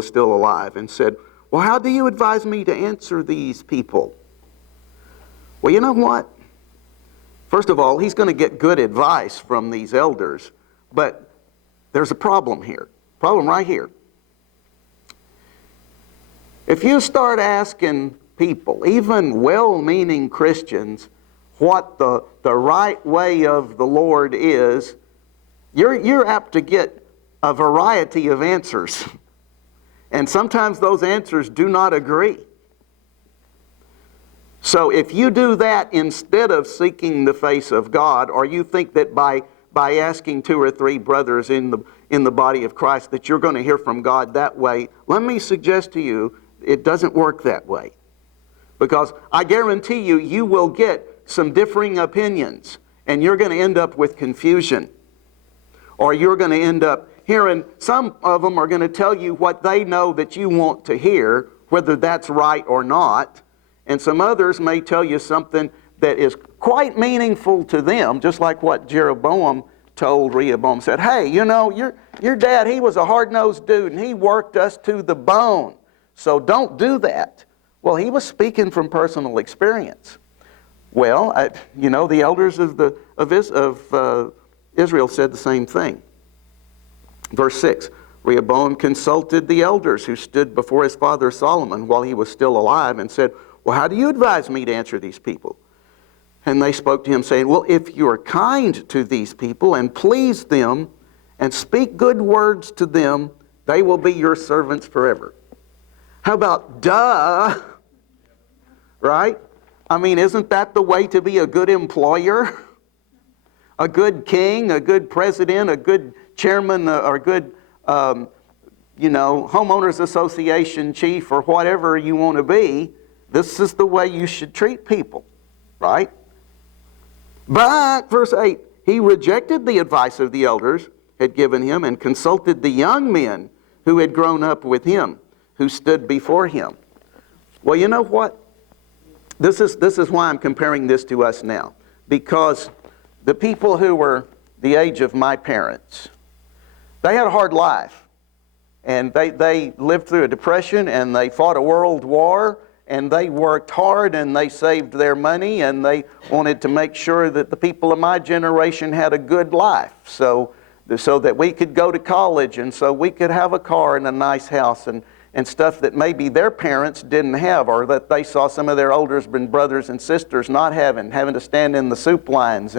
was still alive and said, well, how do you advise me to answer these people? Well, you know what? First of all, he's going to get good advice from these elders, but there's a problem here. Problem right here. If you start asking people, even well-meaning Christians, what the right way of the Lord is, you're apt to get a variety of answers. And sometimes those answers do not agree. So if you do that instead of seeking the face of God, or you think that by asking 2 or 3 brothers in the body of Christ that you're going to hear from God that way, let me suggest to you, it doesn't work that way. Because I guarantee you, you will get some differing opinions, and you're going to end up with confusion. Or you're going to end up hearing, some of them are going to tell you what they know that you want to hear, whether that's right or not. And some others may tell you something that is quite meaningful to them, just like what Jeroboam told Rehoboam. Said, hey, you know, your dad, he was a hard-nosed dude, and he worked us to the bone. So don't do that. Well, he was speaking from personal experience. Well, the elders of Israel said the same thing. Verse 6, Rehoboam consulted the elders who stood before his father Solomon while he was still alive and said, well, how do you advise me to answer these people? And they spoke to him, saying, well, if you are kind to these people and please them and speak good words to them, they will be your servants forever. How about duh? Right? I mean, isn't that the way to be a good employer? A good king, a good president, a good chairman, or a good, homeowners association chief, or whatever you want to be. This is the way you should treat people, right? But, verse 8, he rejected the advice of the elders had given him and consulted the young men who had grown up with him, who stood before him. Well, you know what? This is why I'm comparing this to us now. Because the people who were the age of my parents, they had a hard life. And they lived through a depression, and they fought a world war, and they worked hard, and they saved their money, and they wanted to make sure that the people of my generation had a good life, so that we could go to college, and so we could have a car and a nice house, and stuff that maybe their parents didn't have, or that they saw some of their older brothers and sisters not having to stand in the soup lines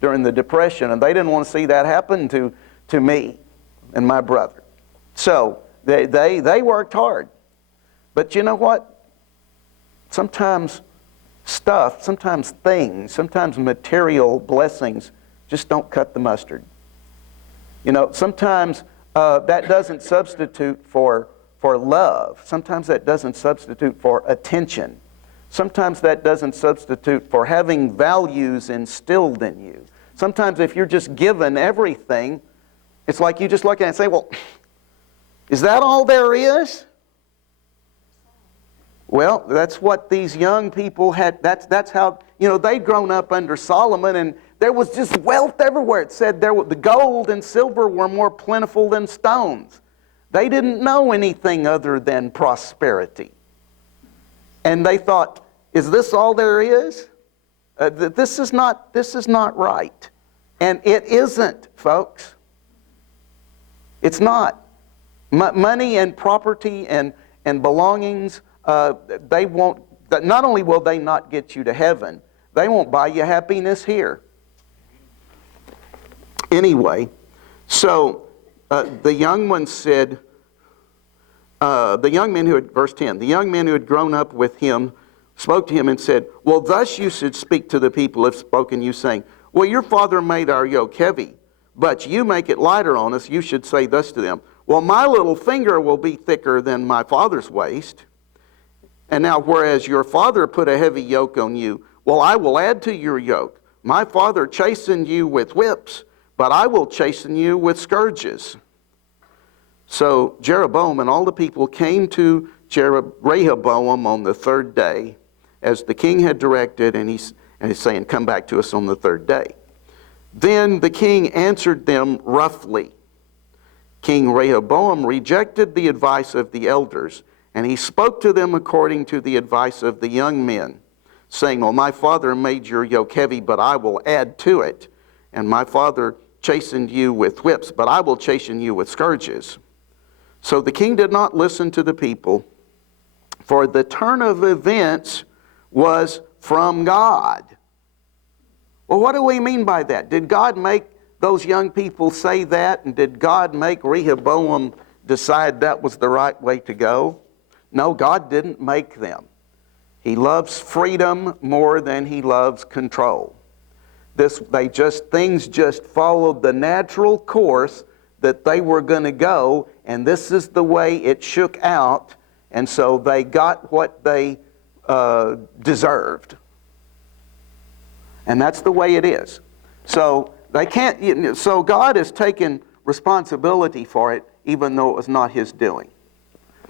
during the Depression, and they didn't want to see that happen to me and my brother. So they worked hard. But you know what? Sometimes stuff, sometimes things, sometimes material blessings just don't cut the mustard. You know, sometimes that doesn't substitute for love. Sometimes that doesn't substitute for attention. Sometimes that doesn't substitute for having values instilled in you. Sometimes if you're just given everything, it's like you just look at it and say, well, is that all there is? Well, that's what these young people had. That's how, they'd grown up under Solomon, and there was just wealth everywhere. It said the gold and silver were more plentiful than stones. They didn't know anything other than prosperity. And they thought, is this all there is? This is not right. And it isn't, folks. It's not. Money and property and belongings, they won't, not only will they not get you to heaven, they won't buy you happiness here. Anyway, so the young one said, the young men who had, verse 10, the young men who had grown up with him spoke to him and said, well, thus you should speak to the people have spoken you, saying, well, your father made our yoke heavy, but you make it lighter on us. You should say thus to them, well, my little finger will be thicker than my father's waist. And now, whereas your father put a heavy yoke on you, well, I will add to your yoke. My father chastened you with whips, but I will chasten you with scourges. So Jeroboam and all the people came to Rehoboam on the third day, as the king had directed, and he's saying, come back to us on the third day. Then the king answered them roughly. King Rehoboam rejected the advice of the elders, and he spoke to them according to the advice of the young men, saying, well, my father made your yoke heavy, but I will add to it. And my father chastened you with whips, but I will chasten you with scourges. So the king did not listen to the people, for the turn of events was from God. Well, what do we mean by that? Did God make those young people say that? And did God make Rehoboam decide that was the right way to go? No, God didn't make them. He loves freedom more than he loves control. Things just followed the natural course that they were going to go, and this is the way it shook out, and so they got what they deserved. And that's the way it is. So they can't. So God has taken responsibility for it, even though it was not his doing,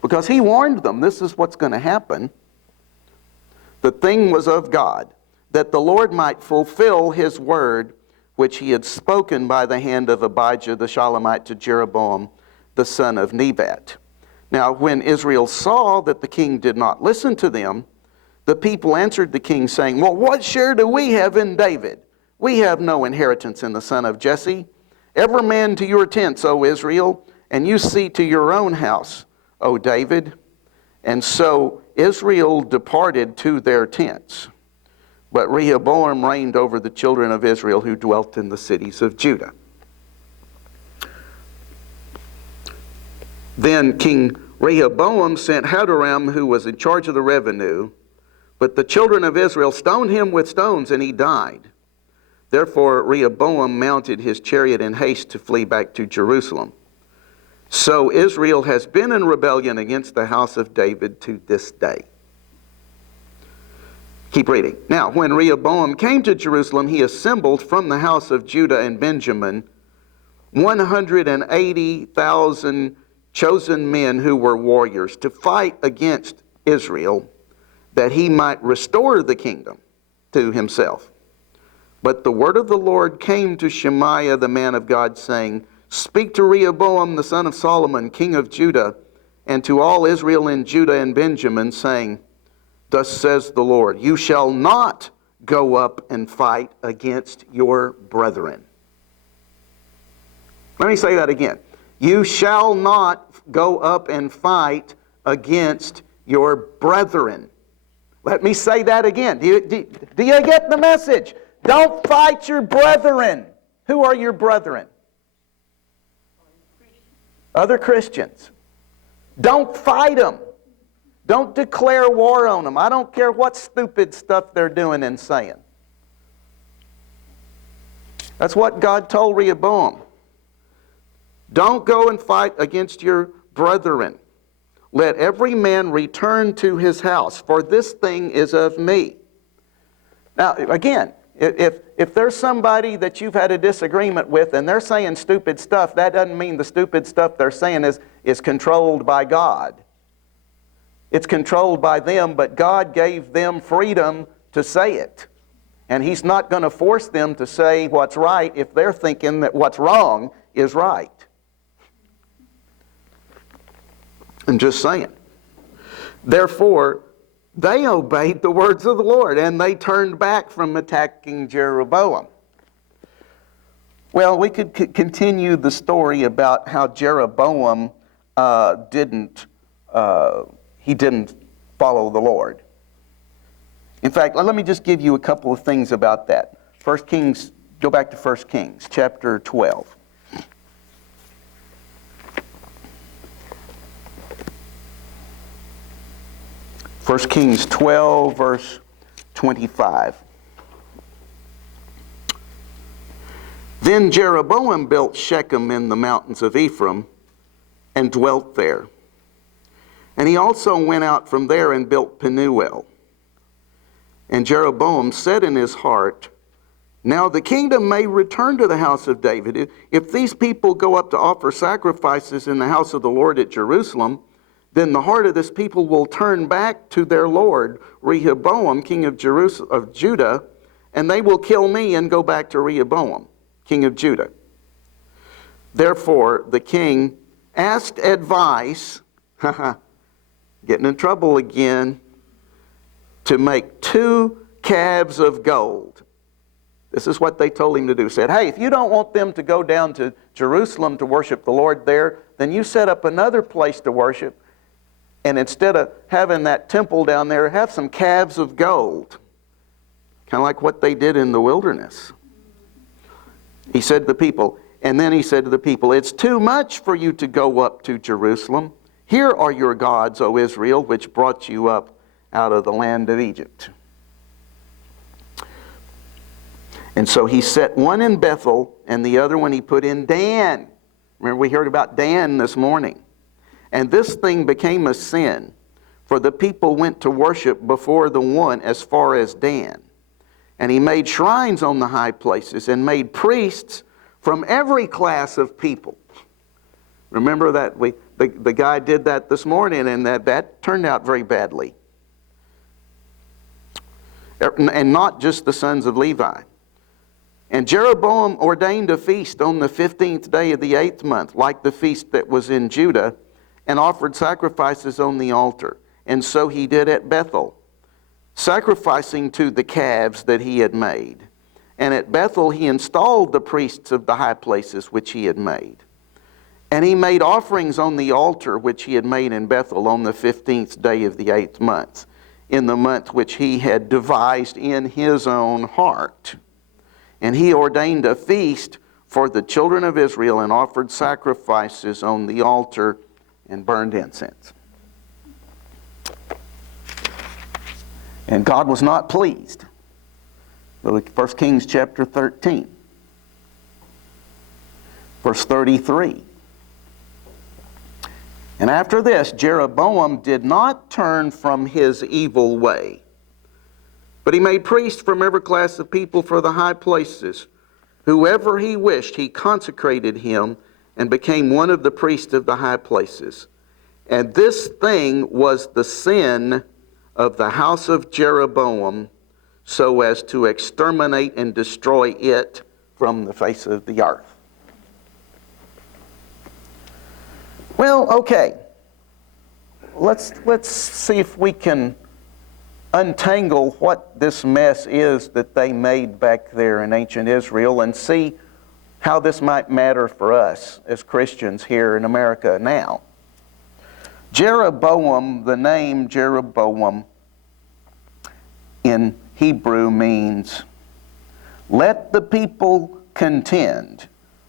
because he warned them. This is what's going to happen. The thing was of God, that the Lord might fulfill his word, which he had spoken by the hand of Abijah the Shulamite to Jeroboam, the son of Nebat. Now, when Israel saw that the king did not listen to them, the people answered the king, saying, well, what share do we have in David? We have no inheritance in the son of Jesse. Every man to your tents, O Israel, and you see to your own house, O David. And so Israel departed to their tents. But Rehoboam reigned over the children of Israel who dwelt in the cities of Judah. Then King Rehoboam sent Hadoram, who was in charge of the revenue, but the children of Israel stoned him with stones, and he died. Therefore Rehoboam mounted his chariot in haste to flee back to Jerusalem. So Israel has been in rebellion against the house of David to this day. Keep reading. Now, when Rehoboam came to Jerusalem, he assembled from the house of Judah and Benjamin 180,000 chosen men who were warriors to fight against Israel, that he might restore the kingdom to himself. But the word of the Lord came to Shemaiah the man of God, saying, speak to Rehoboam the son of Solomon, king of Judah, and to all Israel in Judah and Benjamin, saying, thus says the Lord, you shall not go up and fight against your brethren. Let me say that again. You shall not go up and fight against your brethren. Let me say that again. Do you get the message? Don't fight your brethren. Who are your brethren? Other Christians. Don't fight them. Don't declare war on them. I don't care what stupid stuff they're doing and saying. That's what God told Rehoboam. Don't go and fight against your brethren. Let every man return to his house, for this thing is of me. Now, again, if there's somebody that you've had a disagreement with and they're saying stupid stuff, that doesn't mean the stupid stuff they're saying is controlled by God. It's controlled by them, but God gave them freedom to say it. And he's not going to force them to say what's right if they're thinking that what's wrong is right. I'm just saying. Therefore, they obeyed the words of the Lord, and they turned back from attacking Jeroboam. Well, we could continue the story about how Jeroboam didn't follow the Lord. In fact, let me just give you a couple of things about that. Go back to 1 Kings chapter 12. 1 Kings 12, verse 25. Then Jeroboam built Shechem in the mountains of Ephraim and dwelt there. And he also went out from there and built Penuel. And Jeroboam said in his heart, now the kingdom may return to the house of David. If these people go up to offer sacrifices in the house of the Lord at Jerusalem, then the heart of this people will turn back to their Lord, Rehoboam, king of Judah, and they will kill me and go back to Rehoboam, king of Judah. Therefore, the king asked advice, getting in trouble again, to make 2 calves of gold. This is what they told him to do. Said, hey, if you don't want them to go down to Jerusalem to worship the Lord there, then you set up another place to worship. And instead of having that temple down there, have some calves of gold. Kind of like what they did in the wilderness. He said to the people, and then he said to the people, it's too much for you to go up to Jerusalem. Here are your gods, O Israel, which brought you up out of the land of Egypt. And so he set one in Bethel, and the other one he put in Dan. Remember, we heard about Dan this morning. And this thing became a sin, for the people went to worship before the one as far as Dan. And he made shrines on the high places and made priests from every class of people. Remember that the guy did that this morning, and that turned out very badly. And not just the sons of Levi. And Jeroboam ordained a feast on the 15th day of the 8th month, like the feast that was in Judah, and offered sacrifices on the altar. And so he did at Bethel, sacrificing to the calves that he had made. And at Bethel he installed the priests of the high places which he had made. And he made offerings on the altar which he had made in Bethel on the 15th day of the 8th month, in the month which he had devised in his own heart. And he ordained a feast for the children of Israel and offered sacrifices on the altar and burned incense. And God was not pleased. 1 Kings chapter 13, verse 33. And after this, Jeroboam did not turn from his evil way, but he made priests from every class of people for the high places. Whoever he wished, he consecrated him and became one of the priests of the high places. And this thing was the sin of the house of Jeroboam, so as to exterminate and destroy it from the face of the earth. Well, okay. Let's see if we can untangle what this mess is that they made back there in ancient Israel and see how this might matter for us as Christians here in America now. Jeroboam, the name Jeroboam in Hebrew means let the people contend,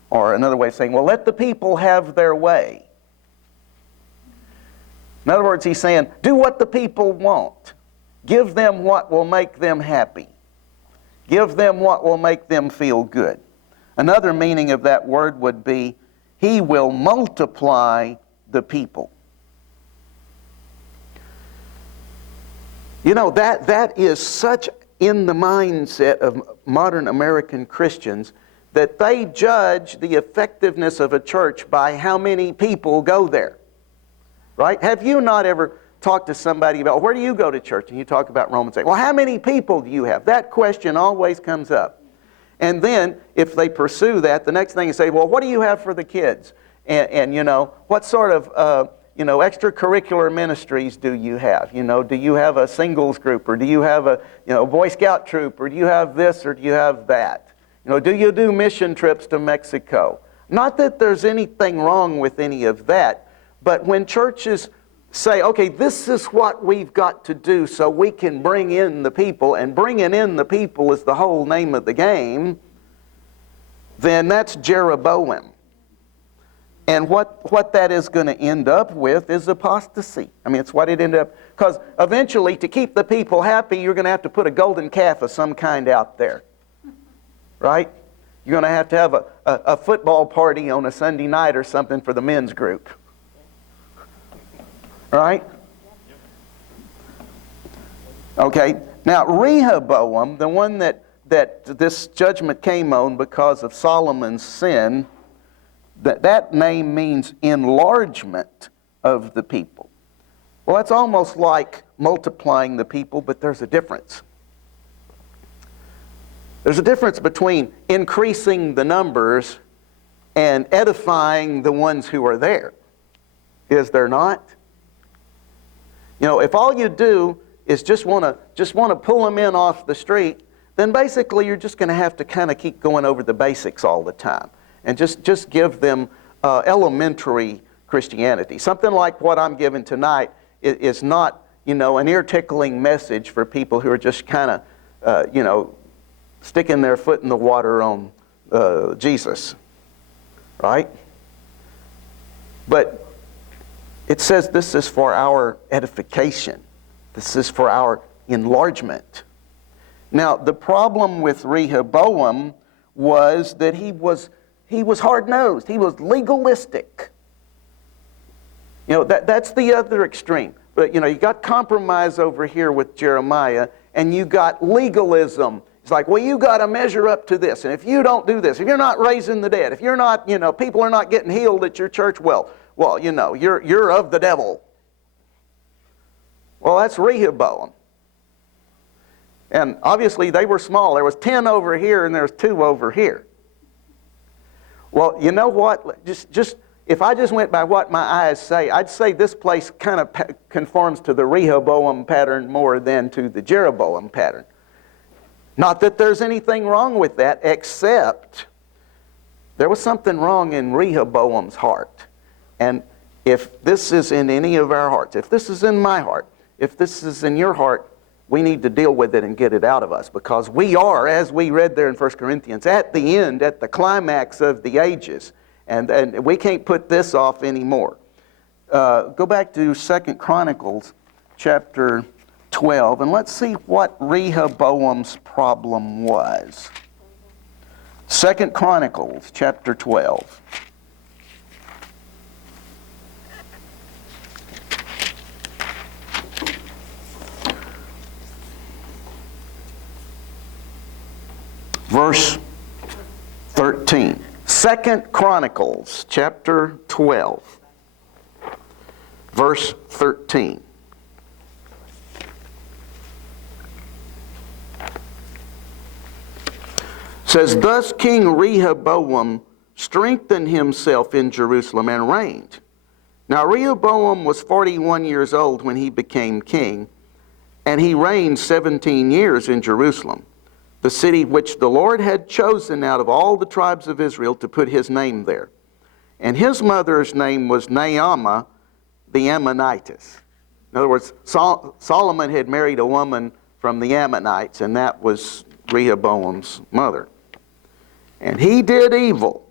or another way of saying, well, let the people have their way. In other words, he's saying, do what the people want. Give them what will make them happy. Give them what will make them feel good. Another meaning of that word would be, he will multiply the people. You know, that is such in the mindset of modern American Christians that they judge the effectiveness of a church by how many people go there. Right? Have you not ever talked to somebody about, where do you go to church? And you talk about Romans 8. Well, how many people do you have? That question always comes up. And then, if they pursue that, the next thing you say, well, what do you have for the kids? And you know, what sort of, extracurricular ministries do you have? You know, do you have a singles group, or do you have a, Boy Scout troop, or do you have this, or do you have that? You know, do you do mission trips to Mexico? Not that there's anything wrong with any of that, but when churches say, okay, this is what we've got to do so we can bring in the people, and bringing in the people is the whole name of the game, then that's Jeroboam. And what that is going to end up with is apostasy. I mean, it's what it ended up, because eventually to keep the people happy, you're going to have to put a golden calf of some kind out there. Right? You're going to have a football party on a Sunday night or something for the men's group. Right? Okay. Now, Rehoboam, the one that this judgment came on because of Solomon's sin, that name means enlargement of the people. Well, that's almost like multiplying the people, but there's a difference. There's a difference between increasing the numbers and edifying the ones who are there. Is there not? You know, if all you do is just want to pull them in off the street, then basically you're just going to have to kind of keep going over the basics all the time and just give them elementary Christianity. Something like what I'm giving tonight is not, you know, an ear-tickling message for people who are just kind of, you know, sticking their foot in the water on Jesus, right? But it says this is for our edification. This is for our enlargement. Now, the problem with Rehoboam was that he was hard-nosed. He was legalistic. You know, that's the other extreme. But, you know, you got compromise over here with Jeremiah, and you got legalism. It's like, well, you got to measure up to this. And if you don't do this, if you're not raising the dead, if you're not, you know, people are not getting healed at your church, well, you know, you're of the devil. Well, that's Rehoboam. And obviously they were small. There was 10 over here and there's 2 over here. Well, you know what? Just if I just went by what my eyes say, I'd say this place kind of conforms to the Rehoboam pattern more than to the Jeroboam pattern. Not that there's anything wrong with that, except there was something wrong in Rehoboam's heart. And if this is in any of our hearts, if this is in my heart, if this is in your heart, we need to deal with it and get it out of us, because we are, as we read there in 1 Corinthians, at the end, at the climax of the ages. And we can't put this off anymore. Go back to 2 Chronicles chapter 12, and let's see what Rehoboam's problem was. 2 Chronicles chapter 12. Verse 13. 2 Chronicles chapter 12, verse 13. Says, thus King Rehoboam strengthened himself in Jerusalem and reigned. Now Rehoboam was 41 years old when he became king, and he reigned 17 years in Jerusalem, the city which the Lord had chosen out of all the tribes of Israel to put his name there. And his mother's name was Naamah the Ammonitess. In other words, Solomon had married a woman from the Ammonites, and that was Rehoboam's mother. And he did evil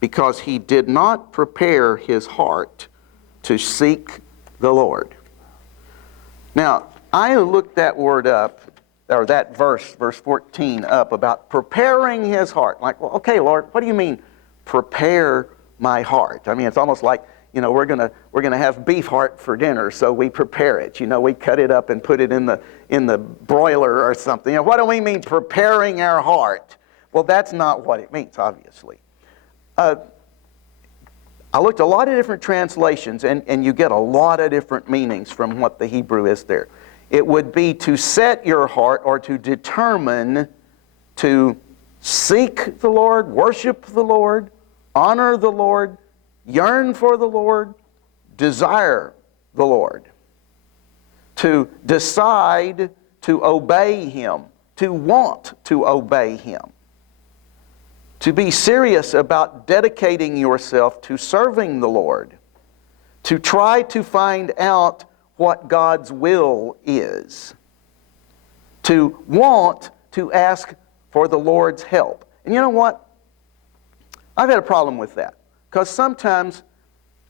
because he did not prepare his heart to seek the Lord. Now, I looked that word up, or that verse 14 up, about preparing his heart. Like, well, okay, Lord, what do you mean, prepare my heart? I mean, it's almost like, you know, we're gonna have beef heart for dinner, so we prepare it. You know, we cut it up and put it in the broiler or something. You know, what do we mean, preparing our heart? Well, that's not what it means, obviously. I looked at a lot of different translations, and you get a lot of different meanings from what the Hebrew is there. It would be to set your heart, or to determine to seek the Lord, worship the Lord, honor the Lord, yearn for the Lord, desire the Lord. To decide to obey Him, to want to obey Him. To be serious about dedicating yourself to serving the Lord. To try to find out what God's will is. To want to ask for the Lord's help. And you know what? I've had a problem with that. Because sometimes,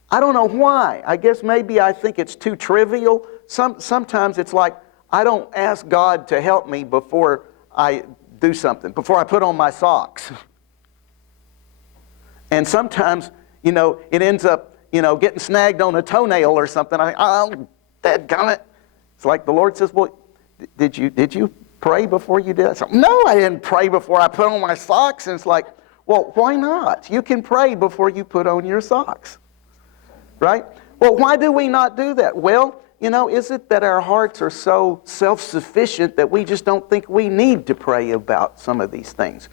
I don't know why. I guess maybe I think it's too trivial. Sometimes it's like, I don't ask God to help me before I do something, before I put on my socks. And sometimes, you know, it ends up, you know, getting snagged on a toenail or something. I think, oh, dadgummit. It's like the Lord says, well, did you pray before you did that? So, no, I didn't pray before I put on my socks. And it's like, well, why not? You can pray before you put on your socks. Right? Well, why do we not do that? Well, you know, is it that our hearts are so self-sufficient that we just don't think we need to pray about some of these things?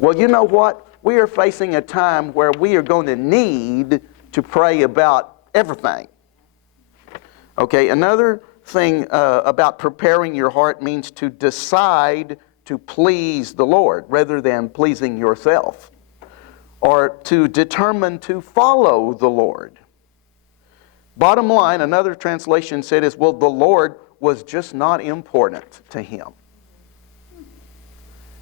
Well, you know what? We are facing a time where we are going to need to pray about everything. Okay, another thing about preparing your heart means to decide to please the Lord rather than pleasing yourself, or to determine to follow the Lord. Bottom line, another translation said is, well, the Lord was just not important to him.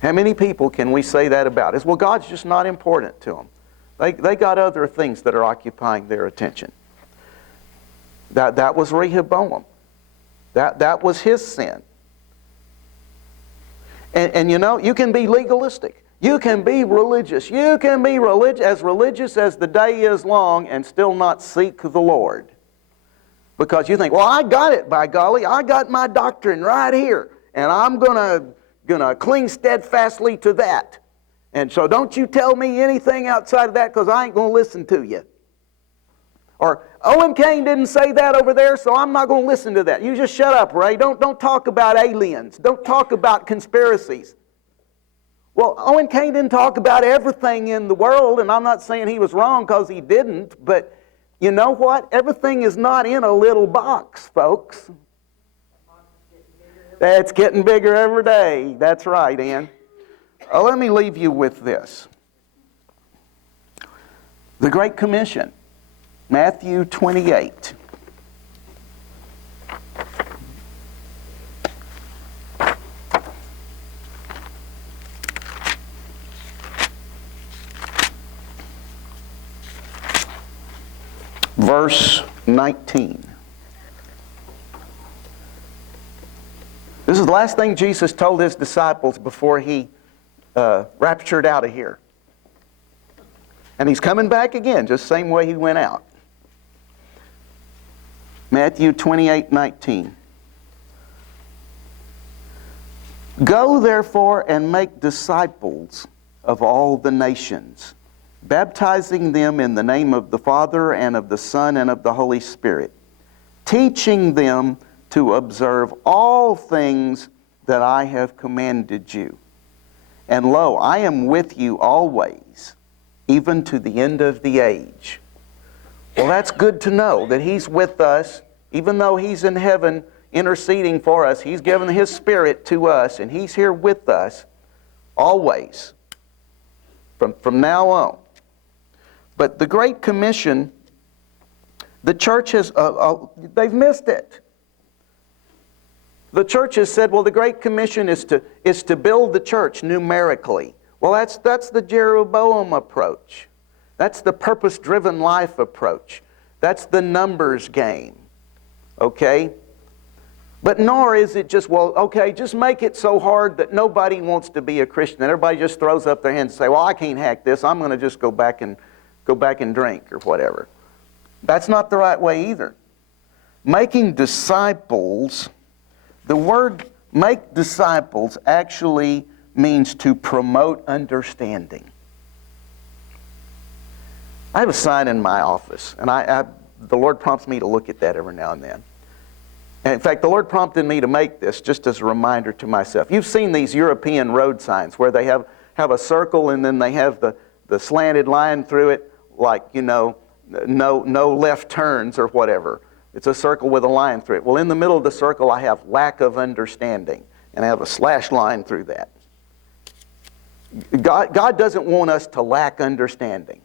How many people can we say that about? Is, well, God's just not important to them. They got other things that are occupying their attention. That was Rehoboam. That was his sin. And you know, you can be legalistic. You can be religious. You can be as religious as the day is long and still not seek the Lord. Because you think, well, I got it, by golly. I got my doctrine right here. And I'm gonna cling steadfastly to that. And so don't you tell me anything outside of that, because I ain't going to listen to you. Or, Owen Kane didn't say that over there, so I'm not going to listen to that. You just shut up, Ray. Don't talk about aliens. Don't talk about conspiracies. Well, Owen Kane didn't talk about everything in the world, and I'm not saying he was wrong because he didn't, but you know what? Everything is not in a little box, folks. It's getting bigger every day. That's right, Ann. Let me leave you with this. The Great Commission, Matthew 28. Verse 19. This is the last thing Jesus told his disciples before he raptured out of here. And he's coming back again, just the same way he went out. Matthew 28:19. Go therefore and make disciples of all the nations, baptizing them in the name of the Father and of the Son and of the Holy Spirit, teaching them to observe all things that I have commanded you. And lo, I am with you always, even to the end of the age. Well, that's good to know that he's with us, even though he's in heaven interceding for us. He's given his Spirit to us, and he's here with us always, from now on. But the Great Commission, the church has, they've missed it. The church has said, well, the Great Commission is to build the church numerically. Well, that's the Jeroboam approach. That's the purpose-driven life approach. That's the numbers game. Okay? But nor is it just, well, okay, just make it so hard that nobody wants to be a Christian. And everybody just throws up their hands and say, well, I can't hack this. I'm going to just go back and drink or whatever. That's not the right way either. Making disciples, the word make disciples actually means to promote understanding. I have a sign in my office, and the Lord prompts me to look at that every now and then. And in fact, the Lord prompted me to make this just as a reminder to myself. You've seen these European road signs where they have a circle and then they have the slanted line through it, like, you know, no left turns or whatever. It's a circle with a line through it. Well, in the middle of the circle, I have lack of understanding, and I have a slash line through that. God doesn't want us to lack understanding.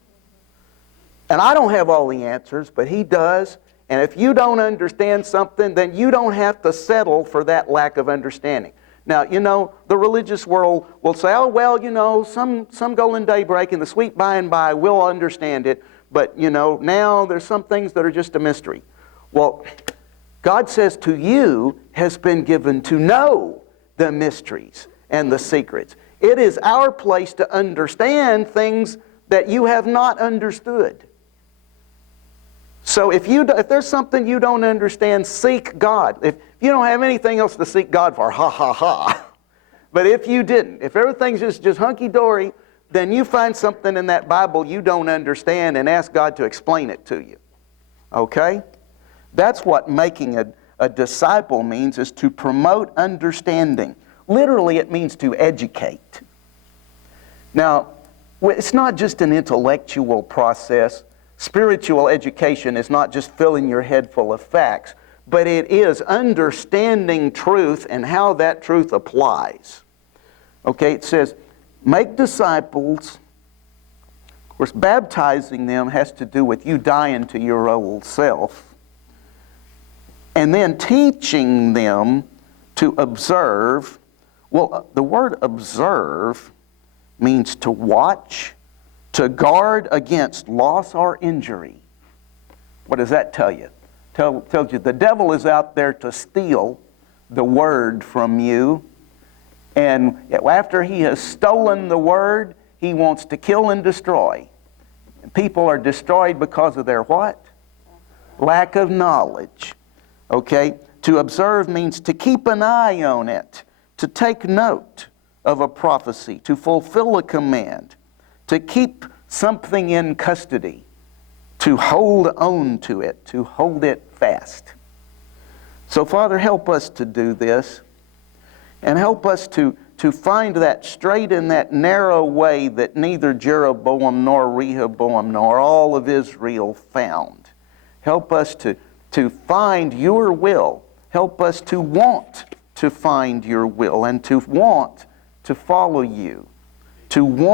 And I don't have all the answers, but he does. And if you don't understand something, then you don't have to settle for that lack of understanding. Now, you know, the religious world will say, oh, well, you know, some golden daybreak in the sweet by and by, we'll understand it. But, you know, now there's some things that are just a mystery. Well, God says to you has been given to know the mysteries and the secrets. It is our place to understand things that you have not understood. So if there's something you don't understand, seek God. If you don't have anything else to seek God for, ha, ha, ha. But if you didn't, if everything's just hunky-dory, then you find something in that Bible you don't understand and ask God to explain it to you. Okay? That's what making a disciple means, is to promote understanding. Literally, it means to educate. Now, it's not just an intellectual process. spiritual education is not just filling your head full of facts, but it is understanding truth and how that truth applies. Okay, it says, make disciples. Of course, baptizing them has to do with you dying to your old self. And then teaching them to observe. Well, the word observe means to watch, to guard against loss or injury. What does that tell you? Tells you the devil is out there to steal the word from you. And after he has stolen the word, he wants to kill and destroy. And people are destroyed because of their what? Lack of knowledge. Okay? To observe means to keep an eye on it, to take note of a prophecy, to fulfill a command, to keep something in custody, to hold on to it, to hold it fast. So, Father, help us to do this, and help us to find that straight and that narrow way that neither Jeroboam nor Rehoboam nor all of Israel found. Help us to find your will. Help us to want to find your will and to want to follow you, to want